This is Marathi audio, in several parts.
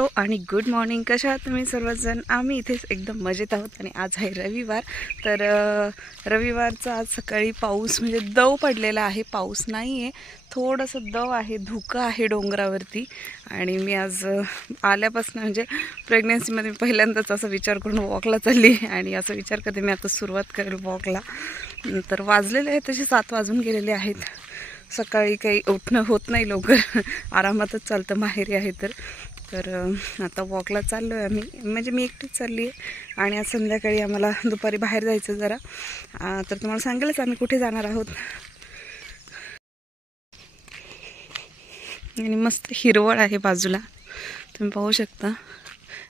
हॅलो आणि गुड मॉर्निंग. कशा आहात तुम्ही सर्वजण? आम्ही इथेच एकदम मजेत आहोत. आणि आज आहे रविवार. तर रविवारचा आज सकाळी पाऊस म्हणजे दव पडलेला आहे. पाऊस नाही आहे, थोडंसं दव आहे, धुकं आहे डोंगरावरती. आणि मी आज आल्यापासून म्हणजे प्रेग्नेन्सीमध्ये पहिल्यांदाच असा विचार करून वॉकला चालली. आणि असा विचार करते मी आता सुरुवात करेल वॉकला. तर वाजलेले आहेत तसे 7 वाजून गेलेले आहेत. सकाळी काही उठणं होत नाही लवकर, आरामातच चालतं माहेरी आहे तर आता वॉकला चाललो आहे आम्ही. म्हणजे मी एकटीच चालली आहे. आणि आज संध्याकाळी आम्हाला दुपारी बाहेर जायचं जरा. तर तुम्हाला सांगेलच आम्ही कुठे जाणार आहोत. आणि मस्त हिरवळ आहे बाजूला, तुम्ही पाहू शकता.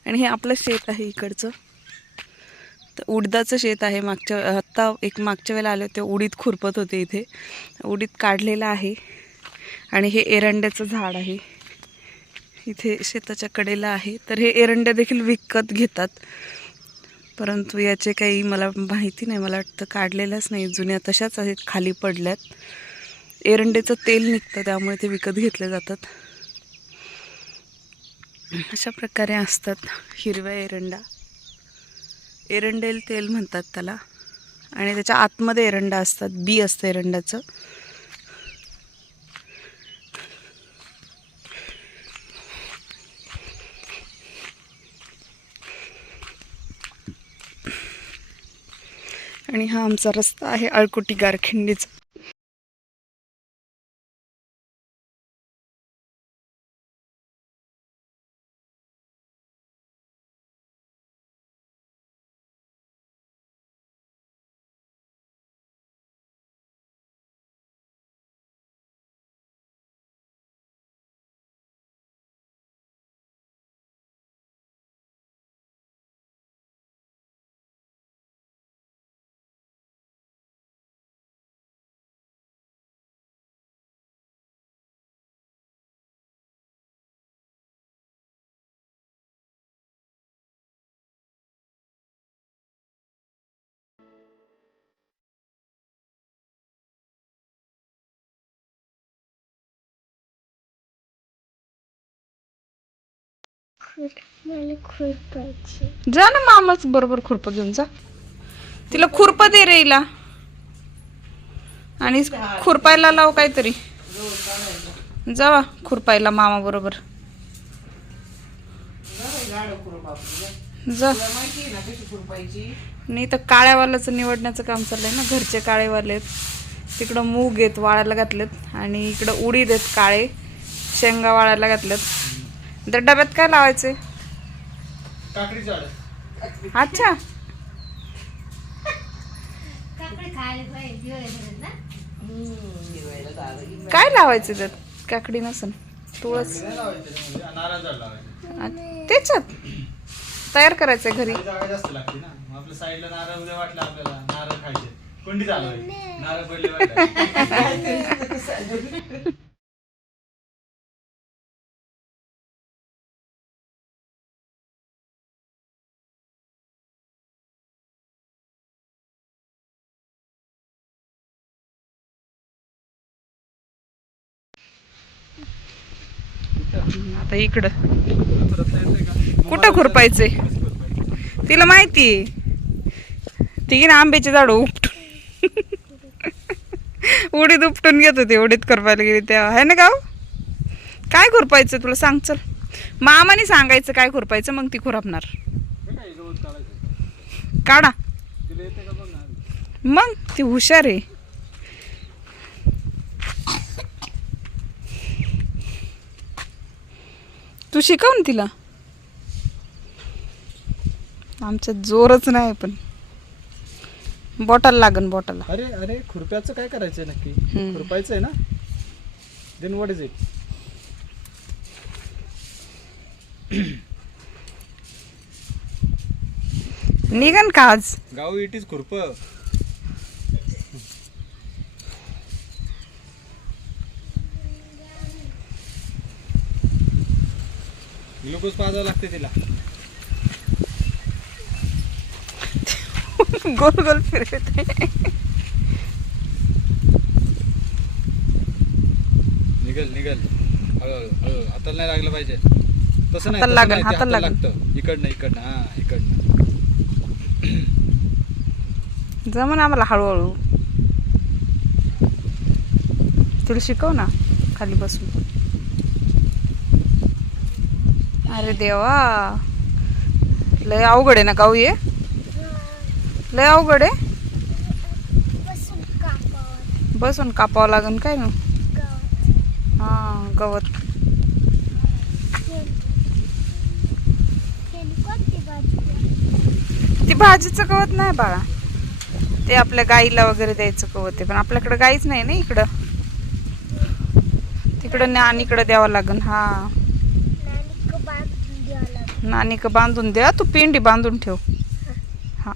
आणि हे आपलं शेत आहे इकडचं. तर उडदाचं शेत आहे. मागच्या वेळेला आले होते, उडीद खुरपत होते इथे. उडीद काढलेलं आहे. आणि हे एरंड्याचं झाड आहे इथे शेताच्या कडेला आहे. तर हे एरंड्या देखील विकत घेतात, परंतु याचे काही मला माहिती नाही. मला वाटतं काढलेलंच नाही, जुन्या तशाच आहेत, खाली पडल्यात. एरंड्याचं तेल निघतं, त्यामुळे ते विकत घेतले जातात. अशा प्रकारे असतात हिरव्या एरंडेल तेल म्हणतात त्याला. आणि त्याच्या आतमध्ये एरंडा असतात, बी असतं एरंडाचं. आणि हा आमचा रस्ता आहे अळकुटी गारखिंडीचा. जा ना, मामाच बरोबर खुरप घेऊन जा. तिला खुरप दे रे हिला. आणि खुरपायला लाव काहीतरी. जावा खुरपायला मामा बरोबर जा. नाही तर काळ्यावाल्याचं निवडण्याचं काम चाललंय ना. घरचे काळेवाले आहेत. तिकडं मूग आहेत, वाळायला घातलेत. आणि इकडं उडीद आहेत, काळे शेंगा वाळायला घातलेत. तर डब्यात काय लावायचे? अच्छा, काय लावायचं त्यात? काकडी नसन, तुळस त्याच्यात तयार करायचंय घरी. आता इकडं कुठं खुरपायचंय तिला माहिती. ती ना आंब्याचे झाड उपटून उडीद उपटून घेत होते. उडीद खुरपायला गेली तेव्हा, आहे ना गाव. काय खुरपायचं तुला सांग, चल. मामाने सांगायचं काय खुरपायचं, मग ती खुरपणार. काढा मग, ती हुशार आहे. तू शिकव तिला. आमच्यात जोरच नाही, पण बॉटल लागन बॉटल. अरे अरे, खुरप्याचं काय करायचंय नक्की? खुरपायचंय ना. Then what is it? निघन का आज? गाव इट इज खुरप. ग्लुकोज पाजावं लागते तिला. गोल गोल फिरवते. निघल निघल, हळूहळू हळू, हाताला नाही लागलं पाहिजे. तसं नाही, हाताला तसं लागन, नाही, ते हाताला हाताला लागन. लागतं. इकडनं हा इकडनं. जमन आम्हाला हळूहळू. तुला शिकव ना खाली बसून. अरे देवा, लय अवघड आहे ना गाऊ ये. लय अवघड आहे. बसून कापावं लागन काय ना. हा गवत. ती भाजीचं गवत नाही बाळा, ते आपल्या गाईला वगैरे द्यायचं गवत आहे. पण आपल्याकडे गाईच नाही ना इकडं. तिकडं नानीकडं द्यावं लागन. हा नानिक बांधून द्या. तू पिंडी बांधून ठेव. हा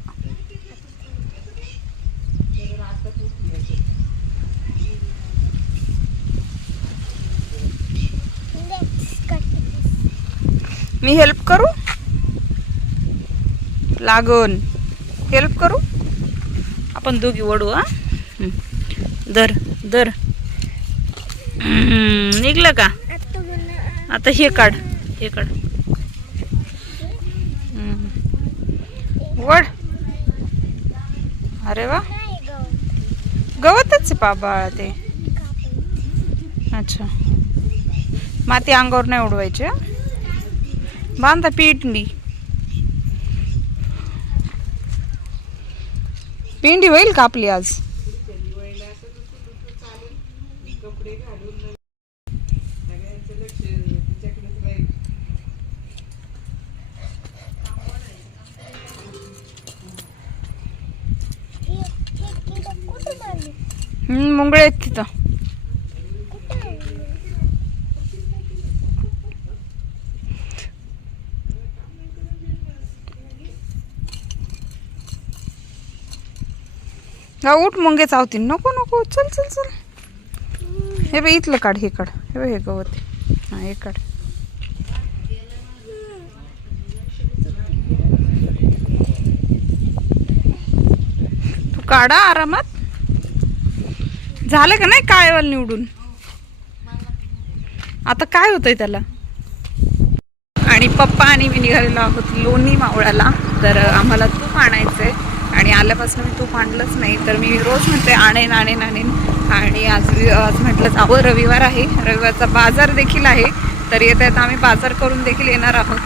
मी हेल्प करू? लागून हेल्प करू आपण दोघी वडू. हा दर दर. निघलं का आता? हे काढ, हे काढ. वड. अरे वा, गवतच आहे बाबा ते. अच्छा, माती अंगावर नाही उडवायची. बांधा पिंडी. पिंडी होईल का आपली आज? मुंगळे आहेत तिथं. उठ, मुंगे चावतील. नको नको, चल चल चल. हे बघ इथलं काढ, हे काढ. हे बघ हे गवत. हा हे काढ. तू काढा आरामात. झालं का नाही काळेवाल निवडून? आता काय होतंय त्याला? आणि पप्पा आणि मी निघालेलो आहोत लोणी मावळाला. तर आम्हाला तूप आणायचंय आणि आल्यापासून मी तूप आणलंच नाही. तर मी रोज म्हणते आणेन आणेन आणेन. आणि आज म्हटलं जावं, रविवार आहे, रविवारचा बाजार देखील आहे. तर येता येता आम्ही बाजार करून देखील येणार आहोत.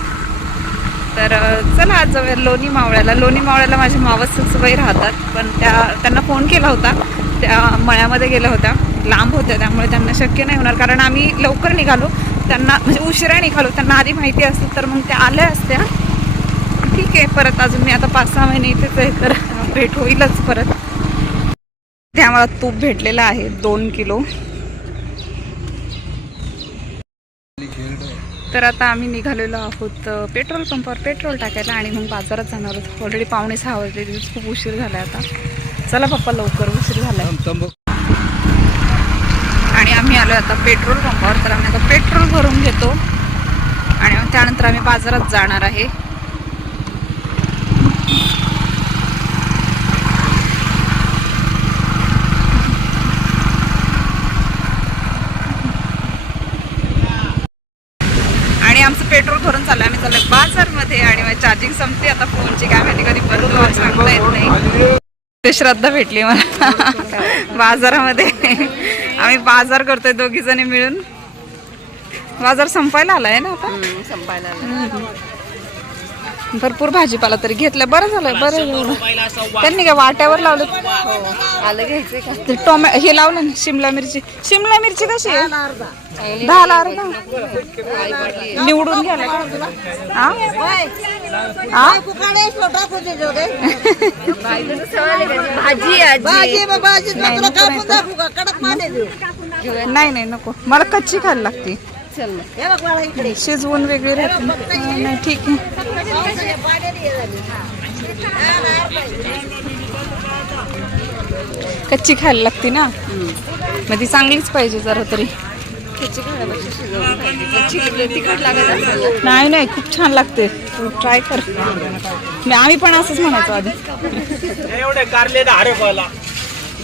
तर चला आज जाऊया लोणी मावळ्याला. लोणी मावळ्याला माझ्या मावससासूबाई राहतात. पण त्यांना फोन केला होता, त्या मळ्यामध्ये गेल्या होत्या, लांब होत्या, त्यामुळे त्यांना शक्य नाही होणार. कारण आम्ही लवकर निघालो, त्यांना म्हणजे उशिरा निघालो. त्यांना आधी माहिती असतं तर मग त्या आल्या असत्या. ठीक आहे, परत अजून मी आता 5-6 महिने इथेच आहे, तर भेट होईलच परत. ते आम्हाला तूप भेटलेलं आहे 2 किलो. तर आता आम्ही निघालेलो आहोत पेट्रोल पंपावर पेट्रोल टाकायला आणि मग बाजारात जाणार आहोत. ऑलरेडी 5:45 वाजले, खूप उशीर झाला आता. चला पप्पा लवकर, उशीर झालाय. आणि आम्ही आलो आता पेट्रोल पंपावर. तर आम्ही आता पेट्रोल भरून घेतो आणि मग त्यानंतर आम्ही बाजारात जाणार आहे. आणि आमचं पेट्रोल भरून चाललं. आम्ही चाललोय बाजारमध्ये आणि माझी चार्जिंग संपते आता फोनची. काय माहिती कधी बदलू, सांगता येत नाही. ते श्रद्धा भेटली मला बाजारामध्ये. आम्ही बाजार करतोय दोघी जणी मिळून. बाजार संपायला आलाय ना आता. संपायला भरपूर भाजीपाला तरी घेतला. बरं झालं, बरं झालं. त्यांनी काय वाट्यावर लावलं? आलं घ्यायचं का? ते हे लावलं ना, शिमला मिरची. शिमला मिरची कशी आहे? 10ला अर्धा. निवडून घ्यायला का तुला? नाही नाही नको, मला कच्ची खायला लागते. शिजवून वेगळी राहते. नाही ठीक आहे. कच्ची खायला लागते ना, मग ती चांगलीच पाहिजे जरा तरी. नाही नाही खूप छान लागते, ट्राय कर. आम्ही पण असंच म्हणायचो आधी.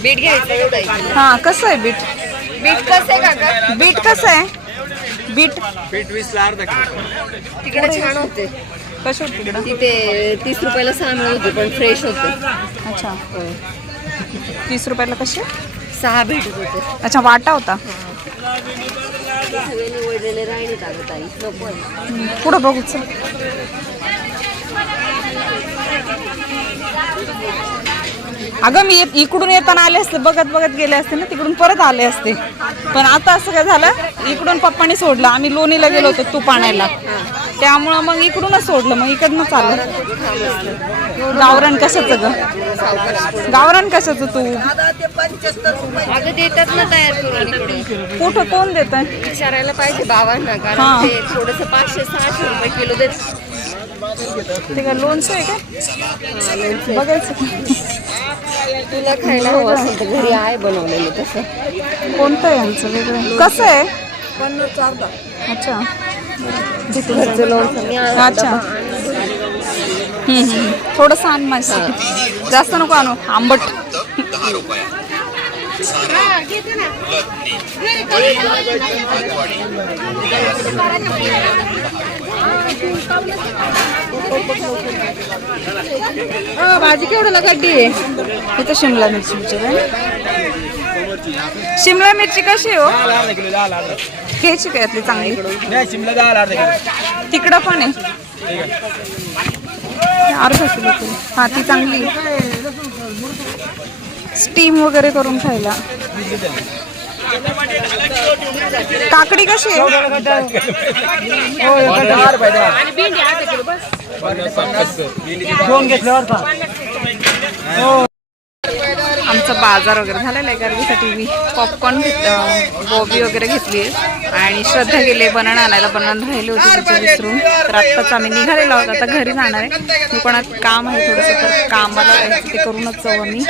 बीट घ्यायचं. हा कसं आहे बीट? बीट कसं आहे काका? बीट कसं आहे? बीट पीठ 20 ला अर्धा किलो. तिकडे छान होते. कसे होते तिकडं? तिथे 30 रुपयाला 6 मिळत होते पण फ्रेश होते. अच्छा 30 रुपयाला कसे? 6 भेटत होते. अच्छा वाटा होता. सगळे निवडलेले राहिलेत अगं ताई. नको आहे. पुढं बघू चल. अगं मी इकडून येताना आले असते, बघत बघत गेले असते ना, तिकडून परत आले असते. पण आता असं काय झालं, इकडून पप्पानी सोडलं. आम्ही लोणीला गेलो होतो तूप आणायला, त्यामुळं मग इकडूनच सोडलं. मग इकडनंच आलं. गावरान कशाचं ग? गावरान कशाचं तू? अगं देतात ना तयार करून इकडे. कुठं कोण देत? विचारायला पाहिजे बाबांना, हा. कारण ते थोडंसं 500-600 रुपये किलो देत. ते काय लोणचं आहे का? बघायचं. तुला खायला हवं असेल तर घरी आहे बनवलेलं तसं. कोणतं आहे यांचं वेगळं? कसं आहे? अच्छा घरचं लोणचं मी आणलं. अच्छा थोडंसं आण माझं, जास्त नको आणू, आंबट. भाजी केवढ्याला गड्डी आहे? इथं शिमला मिरची काय? शिमला मिरची कशी आहे हो? अर्धा किलो 10 ला अर्धा. घ्यायची का यातली चांगली? नाही शिमला 10 ला अर्धा किलो. तिकडं पण आहे अर्धा किलो. हा ती चांगली, स्टीम वगैरे करून खायला. काकडी कशी आहे? आमचा बाजार वगैरे झालेला आहे. गर्दीसाठी मी पॉपकॉर्न गोबी वगैरे घेतली आहे आणि श्रद्धा गेले बनाना आणायला. बनाना राहिले होते तिथे विसरून. तर आत्ताच आम्ही निघालेलो आहोत, आता घरी जाणार आहे. मी पण आता काम आहे थोडंसं, तर कामाला जायचं ते करूनच जाऊ आम्ही.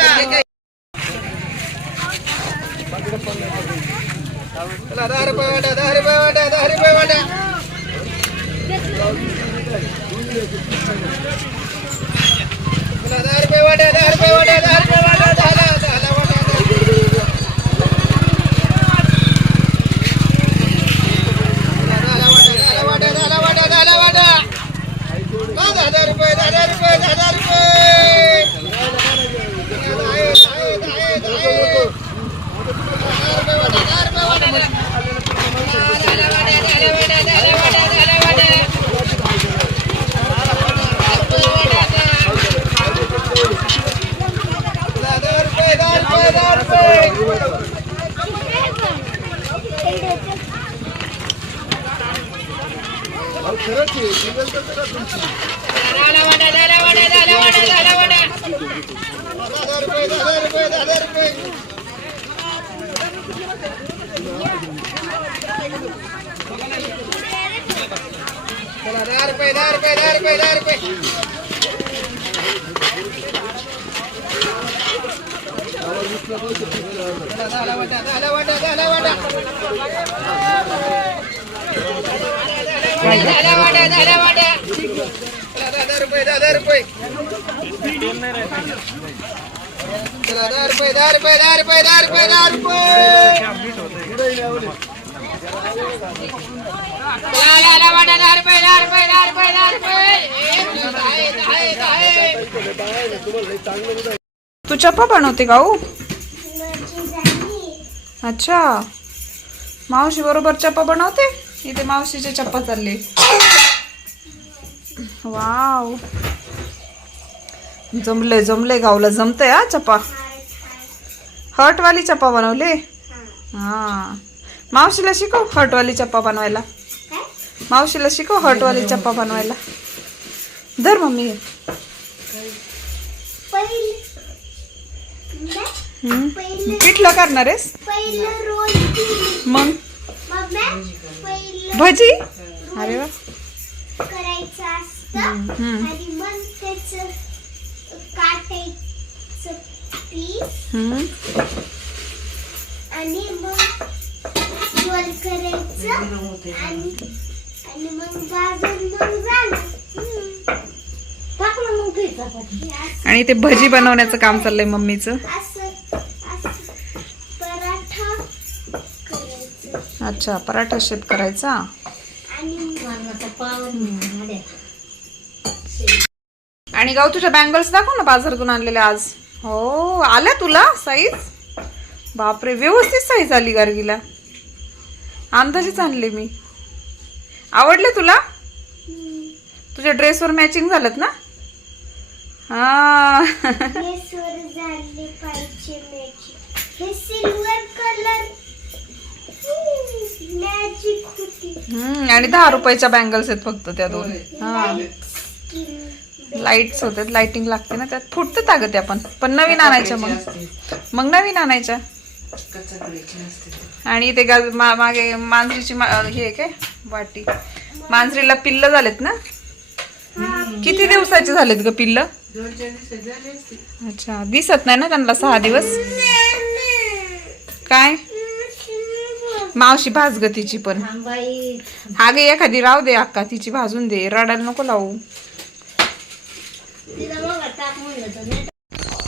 तू चप्पा बनवते का? अच्छा मावशी बरोबर चप्पा बनवते. इथे मावशीचे चप्पा चालले. वाव जमले जमले, गावला जमतंय हा चप्पा. हटवाली चप्पा बनवले. हा मावशीला शिकव हटवाली चप्पा बनवायला. मावशीला शिकव हटवाली चप्पा बनवायला. धर मम्मी. पिठलं करणार आहेस मग? भजी. अरे वा. करायचं असतं आणि मग त्याचं काटायचं पीस आणि मग रोल करायचं आणि मग भाजून मग झालं. आणि ते भजी बनवण्याचं काम चाललंय मम्मीचं. असं पराठा करायचं. अच्छा, पराठा शेप करायचा. आणि आणि गाव तुझ्या बँगल्स दाखव ना बाजारातून आणलेल्या आज. हो, आल्या तुला साईज? बापरे, व्यवस्थित साईज आली गार्गीला. अंदाजेच आणले मी. आवडले तुला? तुझ्या ड्रेसवर मॅचिंग झालं ना? हा. ड्रेसवर झाले पाहिजे मॅचिंग. हे सिल्वर कलर मॅजिक होती. आणि 10 रुपयाच्या बँगल्स आहेत फक्त त्या दोन. हा, लाईट्स होतात, लाइटिंग लागते ना त्यात. फुटतात अगं त्या पण नवीन आणायच्या. मग नवीन आणायच्या. आणि ते मागे मांजरीची हे काय वाटी, मांजरीला पिल्ल झालेत ना? किती दिवसाचे झालेत ग पिल्ल? अच्छा, दिसत नाही ना त्यांना 6 दिवस. काय मावशी भाज ग तिची पण. हा गे, एखादी राहू दे अक्का, तिची भाजून दे, रडायला नको लावू.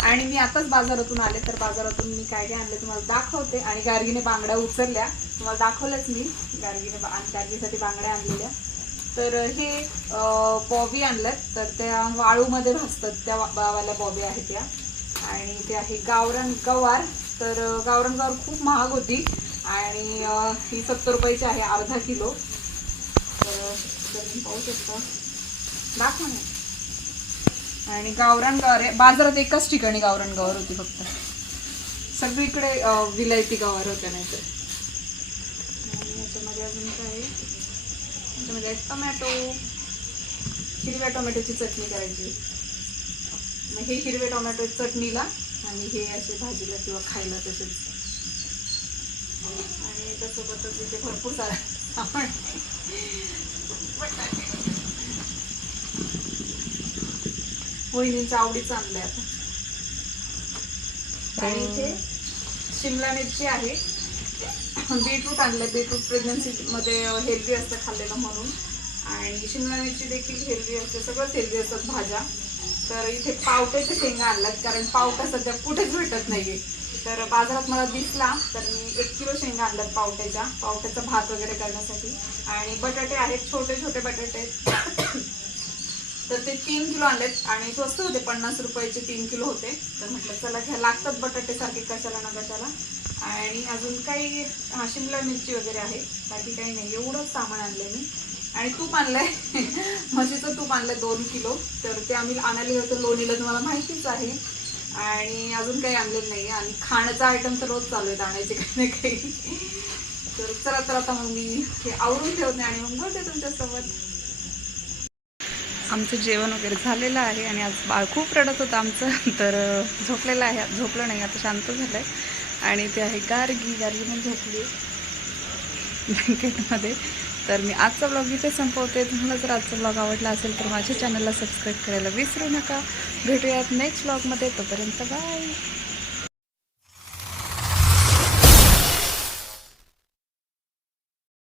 आणि मी आताच बाजारातून आले, तर बाजारातून मी काय काय आणलं तुम्हाला दाखवते. आणि गार्गीने बांगड्या उचलल्या, तुम्हाला दाखवल्याच मी. गार्गीसाठी बांगड्या आणलेल्या. तर हे बॉबी आणल्यात, तर त्या वाळूमध्ये भाजतात त्या वाल्या बॉबी आहेत त्या. आणि ते आहे गावरान गवार. तर गावरान गवार खूप महाग होती आणि ही 70 रुपयाची आहे, अर्धा किलो. तर तुम्ही पाहू शकता, दाखवा ना. आणि गावरान गवार आहे. बाजारात एकाच ठिकाणी गावरान गवार होती फक्त, सगळीकडे विलायती गवार होत्या नाही तर. आणि याच्यामध्ये अजून काय आहे, याच्यामध्ये टोमॅटो, हिरव्या टोमॅटोची चटणी करायची. मग हे हिरवे टोमॅटो चटणीला आणि हे असे भाजीला किंवा खायला तसेच. आणि त्यासोबतच इथे भरपूर सारा वहिनींच्या आवडीचं आणलंय आता. आणि इथे शिमला मिरची आहे, बीटरूट आणलंय. बीटरूट प्रेग्नन्सी मध्ये हेल्दी असतं खाल्लेलं म्हणून. आणि शिमला मिरची देखील हेल्दी असते, सगळंच हेल्दी असतात भाज्या. तर इथे पावट्याच्या शेंगा आणल्यात, कारण पावटा सध्या कुठेच भेटत नाहीये. तर बाजारात मला दिसला, तर मी 1 किलो शेंगा आणल्यात पावट्याचा भात वगैरे करण्यासाठी. आणि बटाटे आहेत, छोटे छोटे बटाटे आहेत. तर ते 3 किलो आणलेत आणि स्वस्त होते, 50 रुपयाचे 3 किलो होते. तर म्हटलं चला घ्या, लागतात बटाटे सारखे कशाला ना कशाला. आणि अजून काही शिमला मिरची वगैरे आहे, बाकी काही नाही. एवढंच सामान आणलंय मी. आणि तूप आणलंय, म्हशीचं तूप आणलंय 2 किलो. तर ते आम्ही आणायला गेलो लोणीला, तुम्हाला माहितीच आहे. आणि अजून काही आणलेलं नाही. आणि खाण्याचा आयटम तर रोज चालू आहेत आणायचे काही ना काही. तर चला, तर आता मग मी हे आवरून ठेवते आणि मग बोलते तुमच्यासोबत. आमचं जेवण वगैरे झालेलं आहे आणि आज बाळ खूप रडत होतं आमचं, तर झोपलेलं आहे. झोपलं नाही, आता शांत झालं आहे. आणि ते आहे गार्गी पण झोपली ब्लँकेटमध्ये. तर मी आजचा ब्लॉग इथे संपवते. तुम्हाला जर आजचा ब्लॉग आवडला असेल तर माझ्या चॅनलला सबस्क्राईब करायला विसरू नका. भेटूयात नेक्स्ट ब्लॉगमध्ये. तोपर्यंत बाय.